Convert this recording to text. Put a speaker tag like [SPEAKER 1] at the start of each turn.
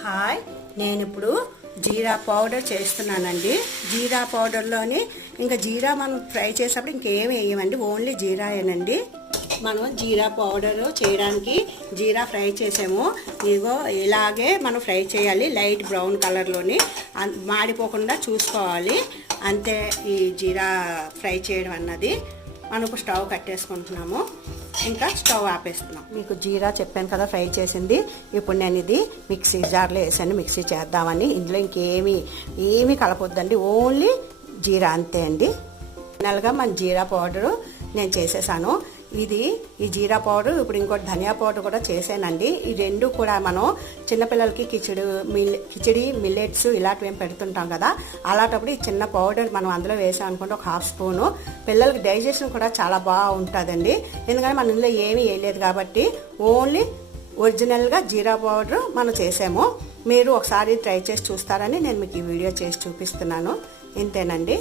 [SPEAKER 1] Hi నేను ఇప్పుడు జీరా powder చేస్తున్నానండి. జీరా పౌడర్లోని ఇంకా జీరా మనం ఫ్రై చేసేటప్పుడు ఇంకేం వేయమండి ఓన్లీ జీరాయేనండి. మనం జీరా పౌడర్ చేయడానికి జీరా ఫ్రై చేసాము. ఇదిగో ఇలాగే మనం ఫ్రై చేయాలి లైట్ బ్రౌన్ కలర్లోని. అన్- మాడిపోకుండా చూసుకోవాలి. అంతే ఈ జీరా ఫ్రై చేయడం అన్నది. మనం స్టవ్ కట్టేసుకుంటున్నాము. ఇంకా స్టవ్ ఆపేస్తున్నాం. మీకు జీరా చెప్పాను కదా ఫ్రై చేసింది. ఇప్పుడు నేను ఇది మిక్సీ జార్లో వేసాను. మిక్సీ చేద్దామని. ఇందులో ఇంకేమీ ఏమీ కలపొద్దండి. ఓన్లీ జీరా అంతే అండి. ఫైనల్గా మన జీరా పౌడరు నేను చేసేసాను. ఇది ఈ జీరా పౌడర్ ఇప్పుడు ఇంకోటి ధనియా పౌడర్ కూడా చేసానండి ఈ రెండు కూడా మనం చిన్నపిల్లలకి కిచిడి మిల్ కిచిడి మిల్లెట్స్ ఇలాంటివి ఏం పెడుతుంటాం కదా అలాంటప్పుడు ఈ చిన్న పౌడర్ మనం అందులో వేసాం అనుకుంటే ఒక హాఫ్ స్పూను. పిల్లలకి డైజెషన్ కూడా చాలా బాగుంటుందండి. ఎందుకంటే మన ఇందులో ఏమీ వేయలేదు కాబట్టి ఓన్లీ ఒరిజినల్గా జీరా పౌడర్ మనం చేసాము. మీరు ఒకసారి ట్రై చేసి చూస్తారని నేను మీకు ఈ వీడియో చేసి చూపిస్తున్నాను. ఇంతేనండి.